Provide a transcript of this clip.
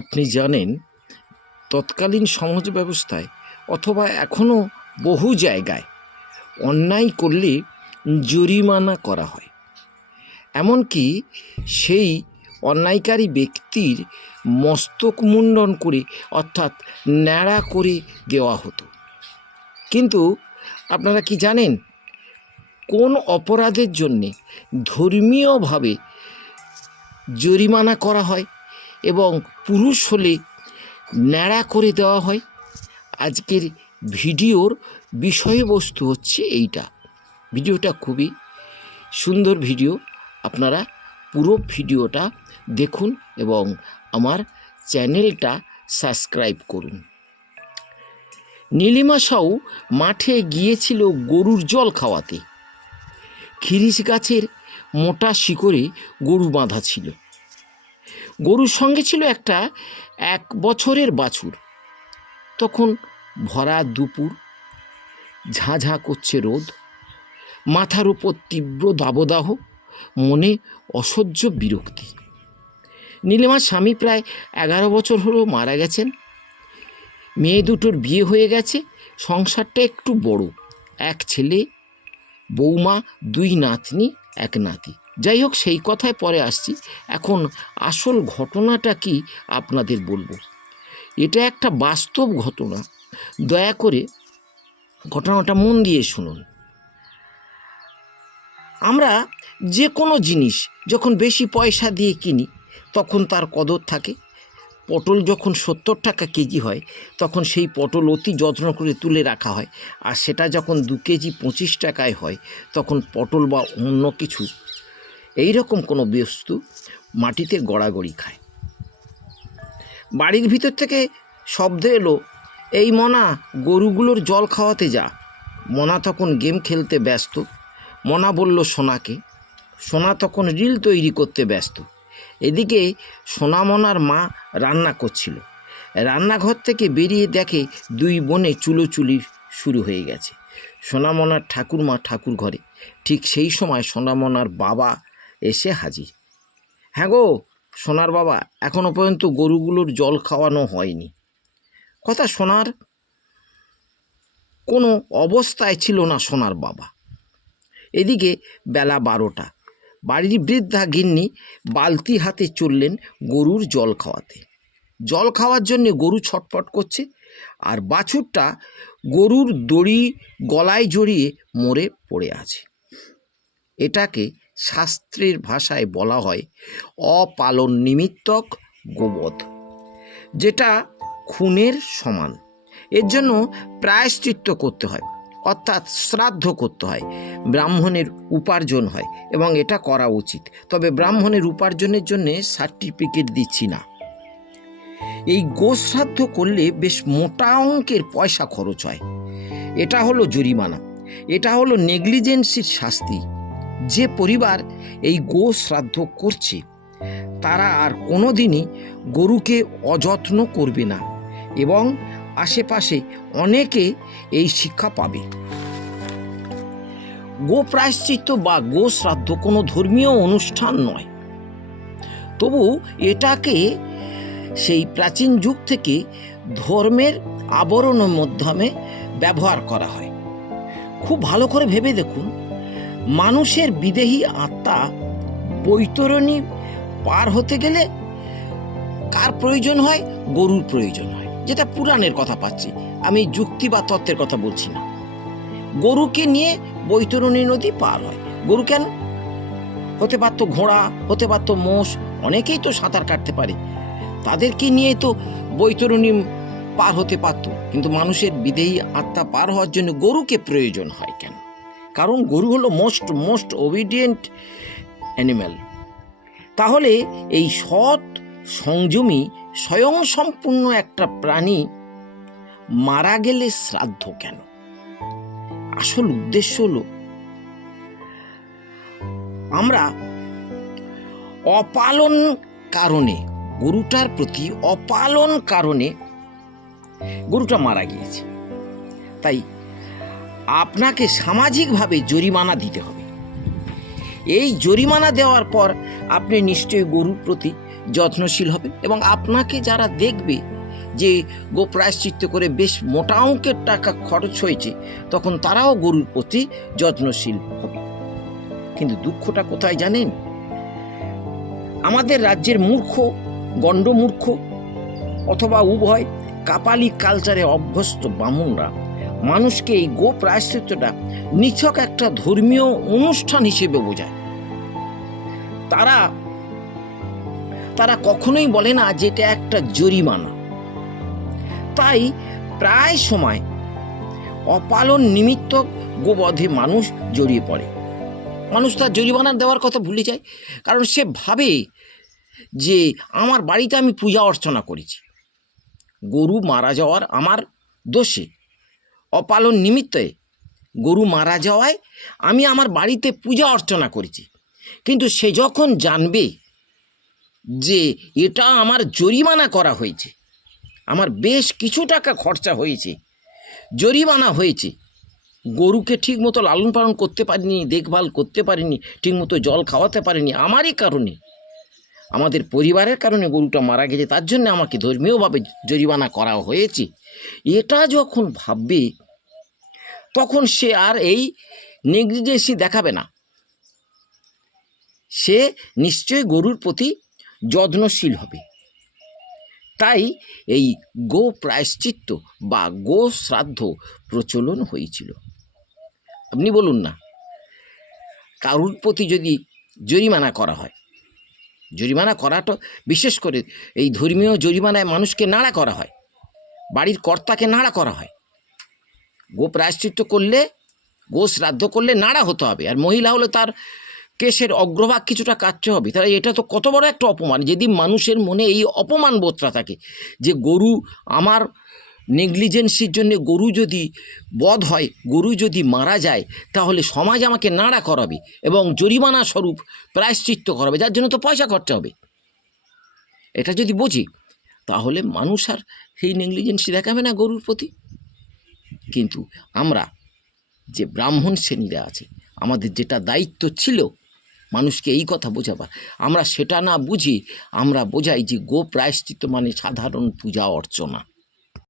আপনি জানেন তৎকালীন সমাজ ব্যবস্থায় অথবা এখনও বহু জায়গায় অন্যায় করলে জরিমানা করা হয়। এমনকি সেই অন্যায়কারী ব্যক্তির মস্তক মুণ্ডন করে অর্থাৎ ন্যাড়া করে দেওয়া হতো। কিন্তু আপনারা কি জানেন কোন অপরাধের জন্যে ধর্মীয়ভাবে জরিমানা করা হয় এবং পুরুষ হলে ন্যাড়া করে দেওয়া হয়? আজকের ভিডিওর বিষয়বস্তু হচ্ছে এইটা। ভিডিওটা খুবই সুন্দর ভিডিও, আপনারা পুরো ভিডিওটা দেখুন এবং আমার চ্যানেলটা সাবস্ক্রাইব করুন। নীলিমা সাউ মাঠে গিয়েছিল গরুর জল খাওয়াতে। খিরিস গাছের মোটা শিকড়ে গরু বাঁধা ছিল। গরুর সঙ্গে ছিল একটা 1 বছরের বাছুর। তখন ভরা দুপুর, ঝাঁঝা করছে রোদ, মাথার উপর তীব্র দাবদাহ, মনে অসহ্য বিরক্তি। নীলিমার স্বামী প্রায় 11 বছর হলো মারা গেছেন। মেয়ে দুটোর বিয়ে হয়ে গেছে, সংসারটা একটু বড়, 1 ছেলে, বৌমা, 2 নাতনি, 1 নাতি। যাই হোক, সেই কথায় পরে আসছি। এখন আসল ঘটনাটা কি আপনাদের বলবো। এটা একটা বাস্তব ঘটনা, দয়া করে ঘটনাটা মন দিয়ে শুনুন। আমরা যে কোনো জিনিস যখন বেশি পয়সা দিয়ে কিনি তখন তার কদর থাকে। পটল যখন 70 টাকা কেজি হয় তখন সেই পটল অতি যত্ন করে তুলে রাখা হয়, আর সেটা যখন 2 কেজি 25 টাকায় হয় তখন পটল বা অন্য কিছু এই রকম কোনো বস্তু মাটিতে গড়াগড়ি খায়। বাড়ির ভিতর থেকে শব্দ এলো, এই মনা, গরুগুলোর জল খাওয়াতে যা। মনা তখন গেম খেলতে ব্যস্ত। মনা বলল সোনাকে। সোনা তখন রিল তৈরি করতে ব্যস্ত। এদিকে সোনামনার মা রান্না করছিল। রান্নাঘর থেকে বেরিয়ে দেখে 2 বোনে চুলোচুলি শুরু হয়ে গেছে। সোনামনার ঠাকুরমা ঠাকুর ঘরে। ঠিক সেই সময় সোনামনার বাবা এসে হাজির। হ্যাঁ গো সোনার বাবা, এখনো পর্যন্ত গরুগুলোর জল খাওয়ানো হয়নি। কথা শোনার কোনো অবস্থায় ছিল না সোনার বাবা। এদিকে বেলা 12টা। বাড়ির বৃদ্ধা গিন্নি বালতি হাতে চললেন গরুর জল খাওয়াতে। জল খাওয়ার জন্যে গরু ছটফট করছে, আর বাছুরটা গরুর দড়ি গলায় জড়িয়ে মরে পড়ে আছে। এটাকে শাস্ত্রের ভাষায় বলা হয় অপালন নিমিত্তক গোবধ, যেটা খুনের সমান। এর জন্য প্রায়শ্চিত্ত করতে হয়, অর্থাৎ শ্রাদ্ধ করতে হয়, ব্রাহ্মণের উপার্জন হয় এবং এটা করা উচিত। তবে ব্রাহ্মণের উপার্জনের জন্য সার্টিফিকেট দিচ্ছি না। এই গোশ্রাদ্ধ করলে বেশ মোটা অঙ্কের পয়সা খরচ হয়। এটা হলো জরিমানা, এটা হলো নেগলিজেন্সির শাস্তি। যে পরিবার এই গোশ্রাদ্ধ করছে তারা আর কোনো দিনই গরুকে অযত্ন করবে না এবং আশেপাশে অনেকে এই শিক্ষা পাবে। গো প্রায়শ্চিত্ত বা গো শ্রাদ্ধ কোনো ধর্মীয় অনুষ্ঠান নয়, তবু এটাকে সেই প্রাচীন যুগ থেকে ধর্মের আবরণের মাধ্যমে ব্যবহার করা হয়। খুব ভালো করে ভেবে দেখুন, মানুষের বিদেহী আত্মা বৈতরণী পার হতে গেলে কার প্রয়োজন হয়? গরুর প্রয়োজন হয়। যেটা পুরাণের কথা পাচ্ছি, আমি যুক্তি বা তত্ত্বের কথা বলছি না। গরুকে নিয়ে বৈতরণী নদী পার হয়। গরু কেন? হতে পারত ঘোড়া, হতে পারত মোষ, অনেকেই তো সাঁতার কাটতে পারে, তাদেরকে নিয়ে তো বৈতরণী পার হতে পারত। কিন্তু মানুষের বিদেহী আত্মা পার হওয়ার জন্য গরুকে প্রয়োজন হয় কেন? কারণ গরু হলো মোস্ট ওবিডিয়েন্ট অ্যানিম্যাল। তাহলে এই সৎ সংযমী স্বয়ং সম্পূর্ণ একটা প্রাণী মারা গেলে শ্রাদ্ধ কেন? আসল উদ্দেশ্য হলো আমরা অপালন কারণে, গরুটার প্রতি অপালন কারণে গরুটা মারা গিয়েছে, তাই আপনাকে সামাজিকভাবে জরিমানা দিতে হবে। এই জরিমানা দেওয়ার পর আপনি নিশ্চয়ই গরুর প্রতি যত্নশীল হবেন এবং আপনাকে যারা দেখবে যে গো প্রায়শ্চিত্ত করে বেশ মোটা অঙ্কের টাকা খরচ হয়েছে, তখন তারাও গরুর প্রতি যত্নশীল হবে। কিন্তু দুঃখটা কোথায় জানেন? আমাদের রাজ্যের মূর্খ, গণ্ডমূর্খ অথবা উভয় কাপালিক কালচারে অভ্যস্ত ব্রাহ্মণরা মানুষকে এই গো প্রায়শ্চিত্তটা নিছক একটা ধর্মীয় অনুষ্ঠান হিসেবে বোঝায়। তারা কখনোই বলে না যে এটা একটা জরিমানা। তাই প্রায় সময় অপালন নিমিত্ত গোবধে মানুষ জড়িয়ে পড়ে। মানুষ তার জরিমানা দেওয়ার কথা ভুলে যায়, কারণ সে ভাবে যে আমার বাড়িতে আমি পূজা অর্চনা করেছি, গরু মারা যাওয়ার আমার দোষে, অপালন নিমিত্তে গরু মারা যাওয়ায় আমি আমার বাড়িতে পূজা অর্চনা করেছি। কিন্তু সে যখন জানবে যে এটা আমার জরিমানা করা হয়েছে, আমার বেশ কিছু টাকা খরচা হয়েছে, জরিমানা হয়েছে, গরুকে ঠিকমতো লালন পালন করতে পারিনি, দেখভাল করতে পারিনি, ঠিকমতো জল খাওয়াতে পারিনি, আমারই কারণে, আমাদের পরিবারের কারণে গরুটা মারা গেছে, তার জন্য আমাকে ধর্মীয়ভাবে জরিমানা করা হয়েছে, এটা যখন ভাববে তখন সে আর এই নেগলিজেন্সি দেখাবে না। সে নিশ্চয়ই গরুর প্রতি যত্নশীল হবে। তাই এই গো প্রায়শ্চিত্ত বা গো শ্রাদ্ধ প্রচলন হয়েছিল। আপনি বলুন না, কারুর প্রতি যদি জরিমানা করা হয়, জরিমানা করাটা বিশেষ করে এই ধর্মীয় জরিমানায় মানুষকে নাড়া করা হয়, বাড়ির কর্তাকে নাড়া করা হয়। গো প্রায়শ্চিত্ত করলে, গো শ্রাদ্ধ করলে নাড়া হতে হবে, আর মহিলা হলে তার কেশের অগ্রভাগ কিছুটা কাটতে হবে। তাহলে এটা তো কত বড় একটা অপমান। যদি মানুষের মনে এই অপমান বোধটা থাকে যে গরু আমার নেগলিজেন্সির জন্য গরু যদি বধ হয়, গরু যদি মারা যায়, তাহলে সমাজ আমাকে নাড়া করাবে এবং জরিমানা স্বরূপ প্রায়শ্চিত্ত করাবে, যার জন্য তো পয়সা খরচা হবে। এটা যদি বুঝি, তাহলে মানুষ আর সেই নেগলিজেন্সি দেখাবে না গরুর প্রতি। কিন্তু আমরা যে ব্রাহ্মণ শ্রেণীরা আছে, আমাদের যেটা দায়িত্ব ছিল মানুষকে এই কথা বোঝাবার, আমরা সেটা না বুঝি আমরা বোঝাই যে গো প্রায়শ্চিত্ত মানে সাধারণ পূজা অর্চনা।